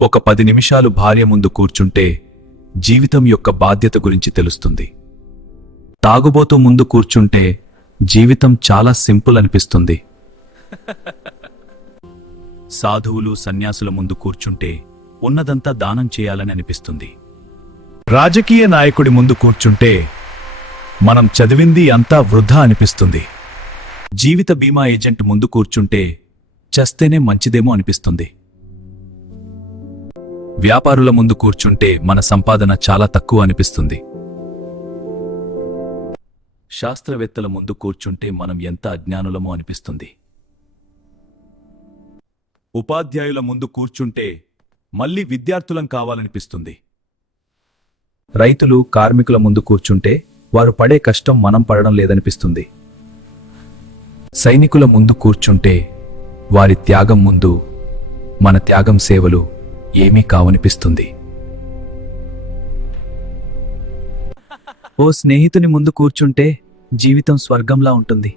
ఒక 10 నిమిషాలు భార్య ముందు కూర్చుంటే జీవితం యొక్క బాధ్యత గురించి తెలుస్తుంది. తాగుబోతూ ముందు కూర్చుంటే జీవితం చాలా సింపుల్ అనిపిస్తుంది. సాధువులు సన్యాసుల ముందు కూర్చుంటే ఉన్నదంతా దానం చేయాలని అనిపిస్తుంది. రాజకీయ నాయకుడి ముందు కూర్చుంటే మనం చదివింది అంతా వృధా అనిపిస్తుంది. జీవిత బీమా ఏజెంట్ ముందు కూర్చుంటే చస్తేనే మంచిదేమో అనిపిస్తుంది. వ్యాపారుల ముందు కూర్చుంటే మన సంపాదన చాలా తక్కువ అనిపిస్తుంది. శాస్త్రవేత్తల ముందు కూర్చుంటే మనం ఎంత అజ్ఞానులమో అనిపిస్తుంది. ఉపాధ్యాయుల ముందు కూర్చుంటే మళ్ళీ విద్యార్థులం కావాలనిపిస్తుంది. రైతులు కార్మికుల ముందు కూర్చుంటే వారు పడే కష్టం మనం పడడం లేదనిపిస్తుంది. సైనికుల ముందు కూర్చుంటే వారి త్యాగం ముందు మన త్యాగం సేవలు ఏమీ కావనిపిస్తుంది. ఓ స్నేహితుని ముందు కూర్చుంటే జీవితం స్వర్గంలా ఉంటుంది.